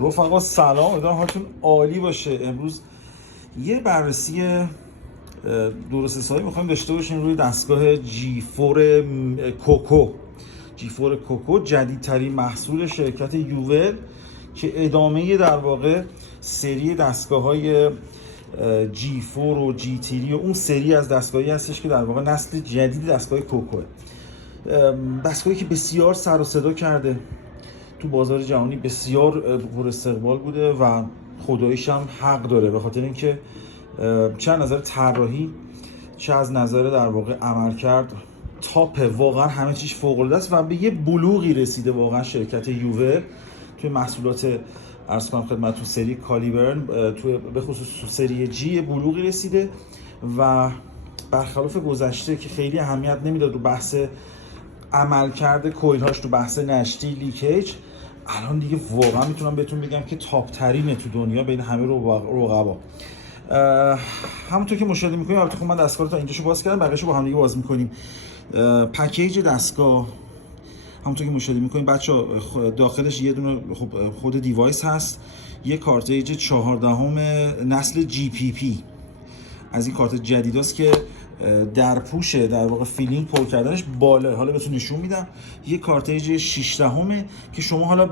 رفقا سلام، امیدوارم حالتون عالی باشه. امروز یه بررسی درست حسابی میخوایم داشته باشیم روی دستگاه جی4 کوکو. جی4 کوکو جدیدترین محصول شرکت یوول که ادامه در واقع سری دستگاه‌های جی4 و جی3 و اون سری از دستگاهی هستش که در واقع نسل جدید دستگاه کوکوه. دستگاهی که بسیار سر و صدا کرده، تو بازار جهانی بسیار پر استقبال بوده و خداییش هم حق داره، به خاطر اینکه چه از نظر طراحی چه از نظر در واقع عملکرد تاپ، واقعا همه چیز فوق العاده است و به یه بلوغی رسیده واقعا شرکت یوول توی محصولات عرض کنم خدمتتون سری کالیبرن، تو به خصوص سری جی بلوغی رسیده و برخلاف گذشته که خیلی اهمیت نمیداد رو بحث عملکرد کویل هاش، تو بحث نشتی لیکیج، الان دیگه واقعا میتونم بهتون بگم که تاپ ترینه تو دنیا بین همه رقبا. همونطور که مشاهده میکنیم، البته خب من دستگاه رو تا اینجاشو باز کردم، بقیه‌شو با هم دیگه باز میکنیم. پکیج دستگاه همونطور که مشاهده میکنیم بچه‌ها، داخلش یه دونه خود دیوایس هست، یه کارتریج 14 نسل جی پی پی از این کارت جدیداست که در پوشه در واقع فیلینگ پر کردنش بالا. حالا بهتون نشون میدم. یه کارتریج 16 که شما حالا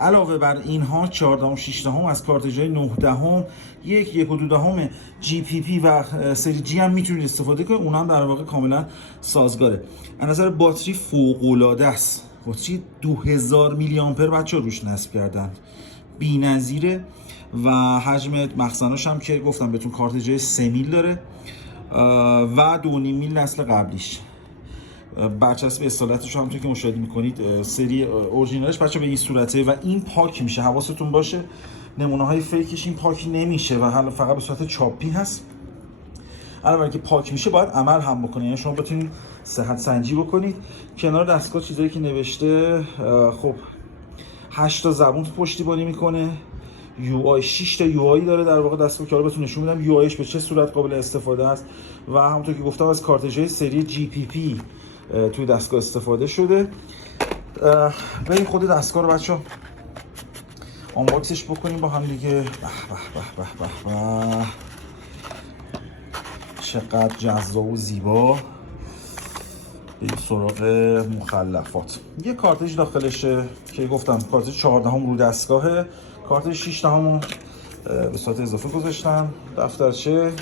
علاوه بر اینها 14 و 16 از کارتریج‌های 19 1 و 2 جی پی پی و سری جی هم میتونید استفاده کنید. اونها هم در واقع کاملا سازگاره. از نظر باتری فوق العاده است. باتری 2000 میلی آمپر بچه‌ها روش نصب کردن، بی‌نظیره. و حجم مخزناش هم که گفتم بهتون کارتریج 3 میل داره و 2.5 میل نسل قبلیش. برچسب اصالتش همونطور که مشاهده میکنید سری اورجینالش بچه به این صورته و این پاک میشه. حواستون باشه نمونه های فیکش این پاک نمیشه و حالا فقط به صورت چاپی هست. علاوه که پاک میشه باید عمل هم بکنید، یعنی شما بتونید صحت سنجی بکنید. کنار دستگاه چیزایی که نوشته، خب 8 تا زبون پشتیبانی میکنه. یو آی 6 تا یو آی داره در واقع دستگاه که حالا بهتون نشون میدم یو آیش به چه صورت قابل استفاده است. و همونطور که گفتم از کارتریج سری جی پی پی توی دستگاه استفاده شده. بریم خود دستگاه رو بچه‌ها آنباکسش بکنیم با هم دیگه. به به به به به، چقدر جذاب و زیبا. بریم سراغ مخلفات. یه کارتریج داخلشه که گفتم کارتریج 14 رو دستگاهه، کارتریج 6 رو به صورت اضافه گذاشتم. دفترچه،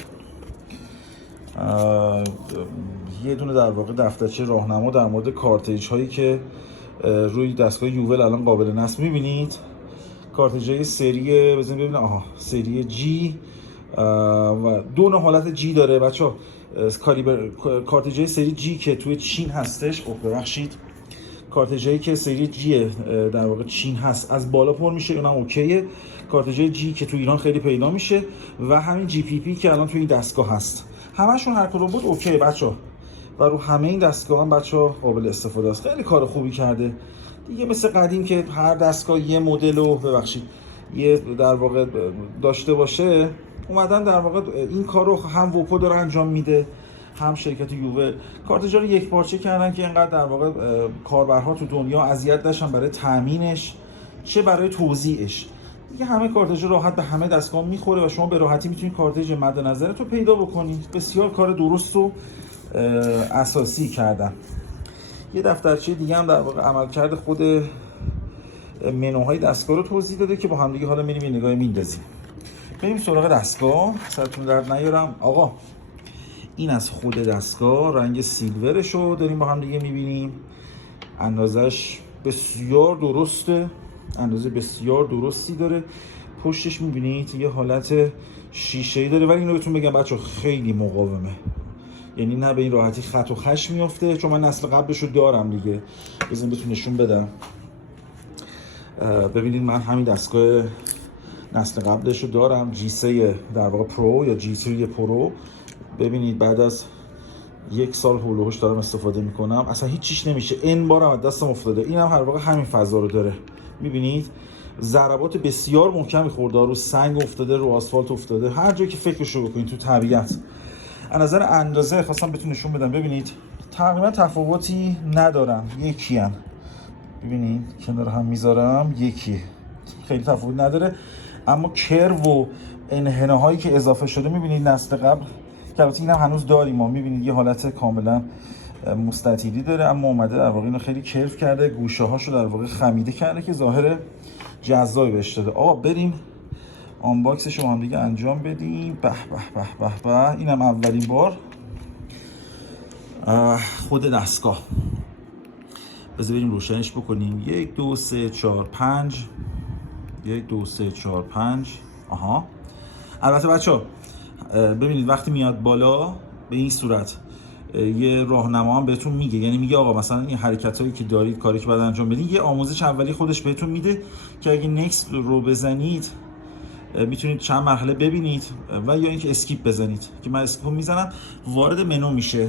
یه دونه در واقع دفترچه راهنما در مورد کارتریج هایی که روی دستگاه یوول الان قابل نصب میبینید. کارتریج های سری بزنید ببینید، سری جی و دو نوع حالت جی داره بچه‌ها. کارتریج سری جی که توی چین هستش، ببخشید، کارتریجی که سری جی در واقع چین هست از بالا پر میشه، اونم اوکیه. کارتریج جی که تو ایران خیلی پیدا میشه و همین جی پی پی که الان توی این دستگاه هست، همشون هر کدوم بود اوکی بچه‌ها و رو همه این دستگاه هم بچه‌ها قابل استفاده است. خیلی کار خوبی کرده دیگه، مثل قدیم که هر دستگاه یه مدل رو ببخشید یه در واقع داشته باشه، اومدن در واقع این کار رو هم وپو داره انجام میده، هم شرکت یوول کارتریج‌ها رو یک پارچه کردن که اینقدر در واقع کاربرها تو دنیا اذیت نشن برای تامینش چه برای توزیعش. دیگه همه کارتریج‌ها راحت به همه دستگاه میخوره و شما به راحتی میتونید کارتریج مد نظرت رو پیدا بکنید. بسیار کار درست و اساسی کردن. یه دفترچه دیگه هم در واقع عملکرد خود منوهای دستگاه رو توضیح داده که با هم دیگه حالا میریم یه نگاهی میندازیم. بریم سراغ دستگاه. سرتون درد نیارم آقا. این از خود دستگاه، رنگ سیلورش رو داریم با هم دیگه میبینیم. اندازش بسیار درسته، اندازه بسیار درستی داره. پشتش میبینید یه حالت شیشه‌ای داره، ولی اینو بهتون بگم بچه خیلی مقاومه، یعنی نه به این راحتی خط و خش میفته. چون من نسل قبلش رو دارم دیگه، بزنین بهتون نشون بدم. ببینید من همین دستگاه نسل قبلش رو دارم، جی 3 در واقع پرو یا جی 3 پرو. ببینید بعد از 1 سال هولوش دارم استفاده میکنم، اصلا هیچ چیش نمیشه. این بارم از دستم افتاده. این هم هر واقع همین فضا رو داره. میبینید ضربات بسیار محکمی خورده، رو سنگ افتاده، رو آسفالت افتاده، هر جایی که فکرش رو بکنید تو طبیعت. از نظر اندازه خواستم بهتون نشون بدم. ببینید تقریبا تفاوتی ندارن، یکی ان. ببینید کنار هم میذارم، یکیه. خیلی تفاوت نداره، اما کرو و انحناهایی که اضافه شده میبینید نسل قبل که البته اینم هنوز داریم، ما میبینید یه حالت کاملا مستطیلی داره، اما اومده در واقع اینو خیلی کرو کرده، گوشه هاشو در واقع خمیده کرده که ظاهر جذابی بهش داده. آقا بریم آنباکسش رو هم دیگه انجام بدیم. به به به به به، اینم اولین بار خود دستگاه. بذار بریم روشنش بکنیم. 1 2 3 4 5 1 2 3 4 5. آها، البته بچه‌ها ببینید وقتی میاد بالا به این صورت یه راهنما هم بهتون میگه، یعنی میگه آقا مثلا این حرکتایی که دارید، کاری که باید انجام بدین، یه آموزش اولی خودش بهتون میده که اگه نکست رو بزنید میتونید چند مرحله ببینید و یا اینکه اسکیپ بزنید، که من اسکیپ رو میزنم وارد منو میشه.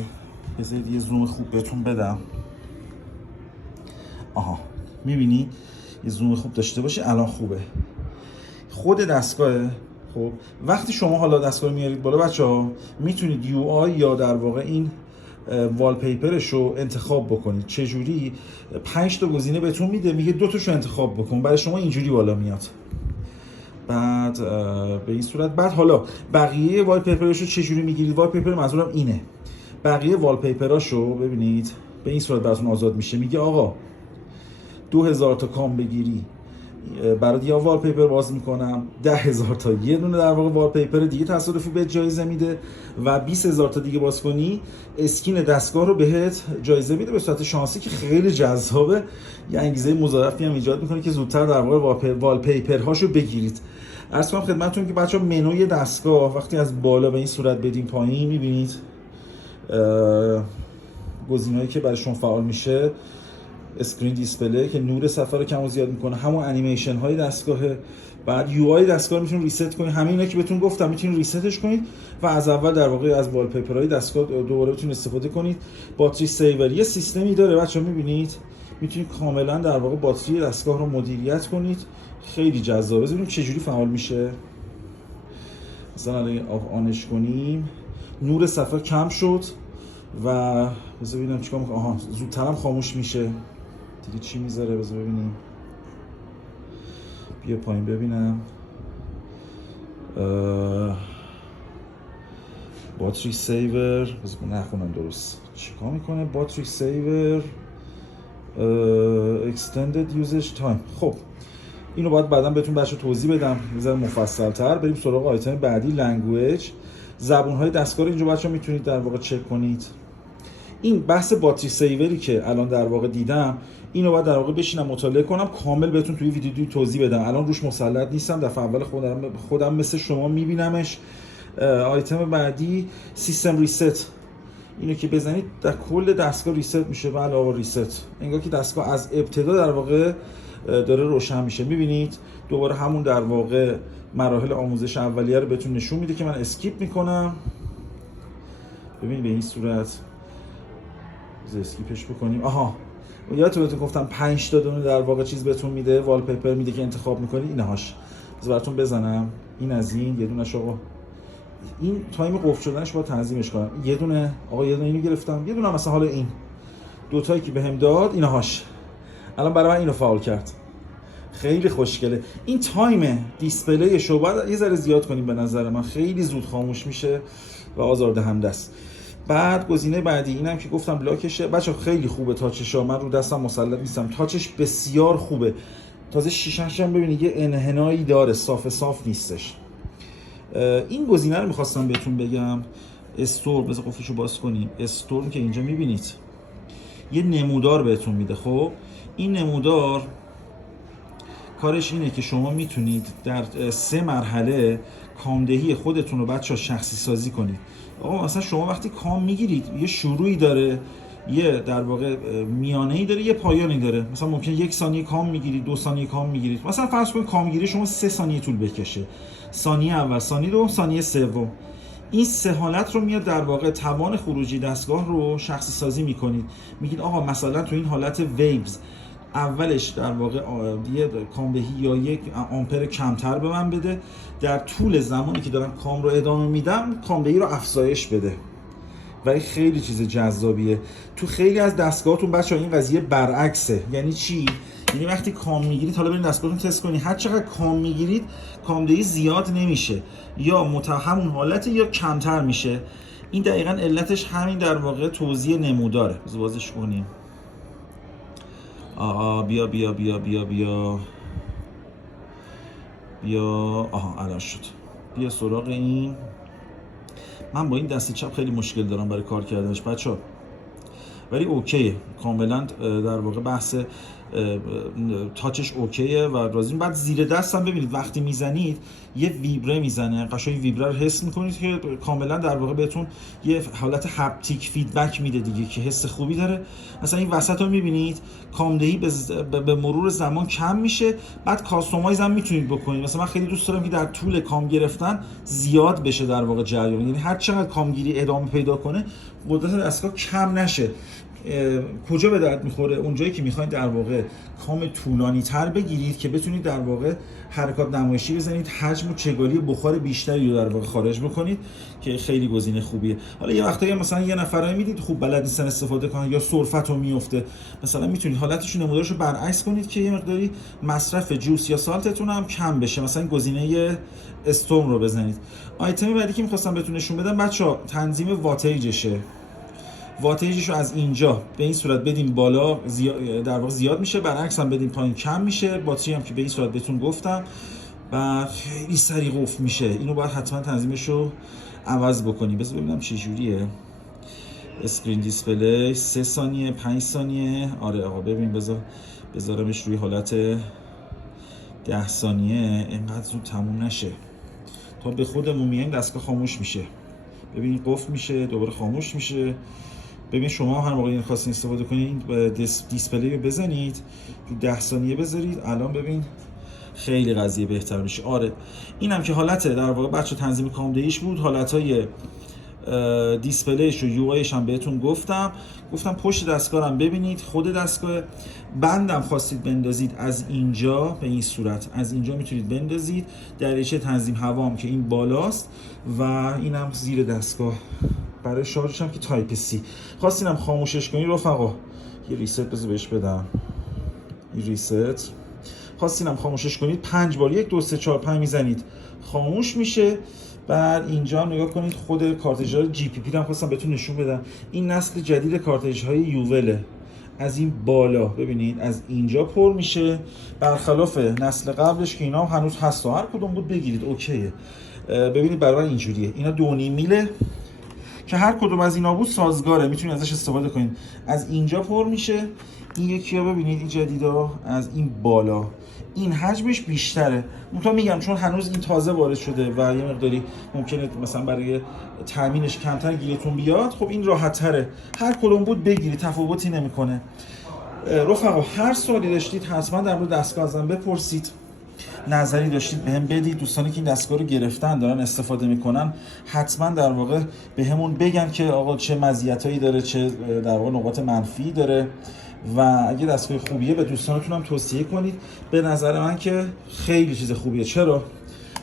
بذارید یه زوم خوب بهتون بدم. آها، میبینی یه زوم خوب داشته باشه، الان خوبه. خود دستگاه. خب وقتی شما حالا دستگاه رو میارید بالا بچه‌ها، میتونید یو آی یا در واقع این والپیپرش رو انتخاب بکنید. چه جوری؟ 5 تا گزینه بهتون میده، میگه 2 تاشو انتخاب بکن، برای شما اینجوری بالا میاد. بعد به این صورت. بعد حالا بقیه والپیپرش رو چه جوری میگیرید؟ والپیپر منظورم اینه، بقیه والپیپراشو ببینید به این صورت براتون آزاد میشه. میگه آقا 2000 تا کام بگیری برات یا والپیپر باز میکنم، 10,000 تا یه دونه در واقع والپیپر دیگه تصادفی بهت جایزه میده و 20,000 تا دیگه باز کنی اسکین دستگاه رو بهت جایزه میده به صورت شانسی، که خیلی جذابه. یه انگیزه مضاعفی هم ایجاد میکنه که زودتر در واقع والپیپر هاشو بگیرید. عرض کنم خدمتتون که بچه‌ها منوی دستگاه وقتی از بالا به این صورت بدیم پایین، میبینید گزینه‌ای که برای شما فعال میشه. اسکرین دیسپلی که نور صفحه رو کم و زیاد میکنه، همون انیمیشن های دستگاهه. بعد یو آی دستگاه رو میتونید ریست کنید، همه اینا که بهتون گفتم میتونید ریستش کنید و از اول در واقع از والپیپر های دستگاه دوباره بتونید استفاده کنید. باتری سیور یه سیستمی داره بچه‌ها، میبینید میتونید کاملا در واقع باتری دستگاه رو مدیریت کنید. خیلی جذابه. ببینیم چه جوری فعال میشه. مثلا اگه آنش کنیم نور صفحه کم شد و بذار ببینم چیکار میکنه. آها، زودتر هم خاموش میشه. دیگه چی میذاره؟ بذار ببینیم. بیا پایین ببینم. باتری سیور، بذار نخونم درست چیکار میکنه. باتری سیور extended usage time. خب اینو باید بعدا بهتون بچه توضیح بدم یه ذره مفصل‌تر. بریم سراغ آیتم بعدی، لنگویج. زبون‌های دستگاه رو اینجا بچه‌ها میتونید در واقع چک کنید. این بحث باتری سیوری که الان در واقع دیدم، اینو باید در واقع بشینم مطالعه کنم، کامل بهتون توی ویدیو توضیح بدم. الان روش مسلط نیستم، دفعه اول خودم مثل شما میبینمش. آیتم بعدی سیستم ریست. اینو که بزنید در کل دستگاه ریست میشه. بله آقا ریست، انگار که دستگاه از ابتدا در واقع داره روشن میشه. میبینید دوباره همون در واقع مراحل آموزش اولیه رو بهتون نشون میده که من اسکیپ میکنم. ببینید به این صورت اسکیپش بکنیم. آها، یادتون گفتم 5 تا دونه در واقع چیز بهتون میده، والپیپر میده که انتخاب میکنید. اینهاش بذار براتون بزنم. این از این یه دونهش آقا، این تایم قفل شدنش با تنظیمش کنم. یه دونه آقا، یه دونه اینو گرفتم، یه دونه مثلا حالا این دو تایی که بهم داد اینهاش الان برای من اینو فعال کرد. خیلی خوشگله. این تایم دیسپلیش رو باید یه ذره زیاد کنیم، به نظر من خیلی زود خاموش میشه و آزاردهنده است. بعد گزینه بعدی اینم که گفتم بلاکشه. بچه خیلی خوبه تاچش ها، من رو دستم مسلط نیستم، تاچش بسیار خوبه. تازه شیشه‌ش هم ببینید یه انحنایی داره، صاف نیستش. این گزینه رو میخواستم بهتون بگم، استور. بذار قفلشو باز کنیم. استور که اینجا میبینید یه نمودار بهتون میده. خب این نمودار کارش اینه که شما میتونید در 3 مرحله کامدهی خودتون رو بچه‌ها شخصی سازی کنید. آقا مثلا شما وقتی کام میگیرید یه شروعی داره، یه در واقع میانه‌ای داره، یه پایانی داره. مثلا ممکنه 1 ثانیه کام میگیرید، 2 ثانیه کام میگیرید. مثلا فرض کنید کام گیری شما 3 ثانیه طول بکشه، ثانیه اول، ثانیه دوم، ثانیه سوم. این 3 حالت رو میاد در واقع توان خروجی دستگاه رو شخصی سازی میکنید. میگید آقا مثلا تو این حالت ویوز اولش در واقع یه کامدهی یا 1 آمپر کمتر به من بده، در طول زمانی که دارم کام رو ادامه میدم کامدهی رو افزایش بده. ولی خیلی چیز جذابیه. تو خیلی از دستگاهاتون بچه‌ها این قضیه برعکسه. یعنی چی؟ یعنی وقتی کام میگیرید، حالا برید دستگاهتون تست کنید، هر چقدر کام میگیرید کامدهی زیاد نمیشه، یا همون حالته یا کمتر میشه. این دقیقاً علتش همین در واقع توزیع نموداره. بازش کنیم. بیا بیا بیا بیا بیا بیا. الان شد. بیا سراغ این. من با این دست چپ خیلی مشکل دارم برای کار کردنش بچه‌ها، ولی اوکیه، کاملا در واقع بحث تاچش اوکیه و راضیم. بعد زیر دست هم ببینید وقتی میزنید یه ویبره میزنه، قشنگ ویبره رو حس میکنید که کاملا در واقع بهتون یه حالت هپتیک فیدبک میده دیگه که حس خوبی داره. مثلا این وسط رو میبینید کامدهی به مرور زمان کم میشه. بعد کاستومایز هم میتونید بکنید. مثلا من خیلی دوست دارم که در طول کام گرفتن زیاد بشه در واقع جریان، یعنی هر چقدر کامگیری ادامه پیدا کنه قدرت دستگاه کم نشه. کجا به درد میخوره؟ اونجایی که میخواید در واقع کام طولانی تر بگیرید که بتونید در واقع حرکات نمایشی بزنید، حجم و چگالی بخار بیشتری رو در واقع خارج بکنید که خیلی گزینه خوبیه. حالا یه وقتایی مثلا یه نفرایی میدید خوب بلد نیستن استفاده کنن یا سرفت رو میفته، مثلا میتونید حالتش نمودارش رو برعکس کنید که یه مقداری مصرف جوس یا سالتتون هم کم بشه. مثلا گزینه استورم رو بزنید. آیتمی بعدی که می‌خواستم بهتون نشون بدم بچه‌ها تنظیم واتیجشه. واتیجش رو از اینجا به این صورت بدیم بالا در واقع زیاد میشه، برعکس هم بدیم پایین کم میشه. باتری هم که به این صورت بهتون گفتم و خیلی سریع قفل میشه. اینو باید حتما تنظیمش رو عوض بکنی. بذار ببینم چه جوریه. اسکرین دیسپلی 3 ثانیه 5 ثانیه. آره آقا ببین بذارمش روی حالت 10 ثانیه اینقدر زود تموم نشه. تا به خودمون میایم دستگاه خاموش میشه. ببین قفل میشه دوباره خاموش میشه. ببین شما هر موقع این خواستین استفاده کنید دیسپلی رو بزنید رو 10 ثانیه بذارید. الان ببین خیلی قضیه بهتر میشه. آره اینم که حالت در واقع بچه تنظیم کامدهیش بود. حالتهای دیسپلیش و یو آیش هم بهتون گفتم پشت دستگاه هم ببینید. خود دستگاه بندم خواستید بندازید از اینجا به این صورت، از اینجا میتونید بندازید. دریچه تنظیم هوا هم که این بالاست و اینم زیر دستگاه. برای شارژش هم که تایپ سی. خواستینم خاموشش کنید رفقا، یه ریست بذار بهش بدم. این ریست خواستینم خاموشش کنید 5 بار 1 2 3 4 5 میزنید خاموش میشه. بعد اینجا نگاه کنید خود کارتریج‌های جی پی پی هم خواستم بهتون نشون بدم. این نسل جدید کارتریج‌های یووله. از این بالا ببینید از اینجا پر میشه، برخلاف نسل قبلش که اینا هم هنوز هست و هر کدوم بود بگیرید اوکیه. ببینید برای اینجوریه. اینا 2.5 میله که هر کدوم از اینا بود سازگاره، میتونید ازش استفاده کنید. از اینجا پر میشه. این یکی ها ببینید این جدیدا از این بالا این حجمش بیشتره. منتها میگم چون هنوز این تازه وارد شده و یه مقداری ممکنه مثلا برای تامینش کمتر گیرتون بیاد، خب این راحت تره. هر کدوم بود بگیرید تفاوتی نمیکنه. رفقا هر سوالی داشتید حتما در مورد دستگاه ازم بپرسید. نظری داشتید بهم بدید. دوستانی که این دستگاه رو گرفتن دارن استفاده میکنن حتما در واقع بهمون بگن که آقا چه مزیتایی داره، چه در واقع نقاط منفی داره و اگه دستگاه خوبیه به دوستانتون هم توصیه کنید. به نظر من که خیلی چیز خوبیه. چرا؟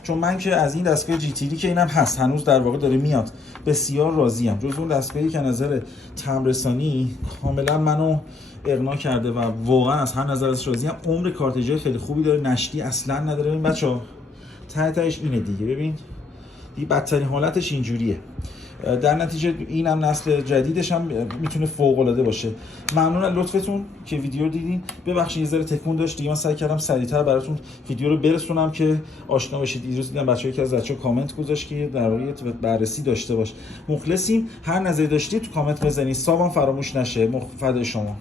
چون من که از این دستگاه جی تی دی که اینم هست هنوز در واقع داره میاد بسیار راضیم. جز اون دستگاهی که نظر تمرسانی کاملا منو اقناع کرده و واقعا از هر نظر ازش راضیم. عمر کارتریج خیلی خوبی داره، نشتی اصلا نداره. ببین بچه‌ها تهش اینه دیگه. ببین دیگه بدترین حالتش اینجوریه. در نتیجه اینم نسل جدیدش هم میتونه فوق العاده باشه. ممنون از لطفتون که ویدیو رو دیدین. ببخشید یه ذره تکون داشت دیگه، من سعی کردم سریعتر براتون ویدیو رو برسونم که آشنا بشید. دیروز دیدم بچه‌ها که از بچه‌ها کامنت گذاشت که در واقع بررسی داشته باش. مخلصیم. هر نظری داشتید تو کامنت بزنید. سابم فراموش نشه. فدای شما.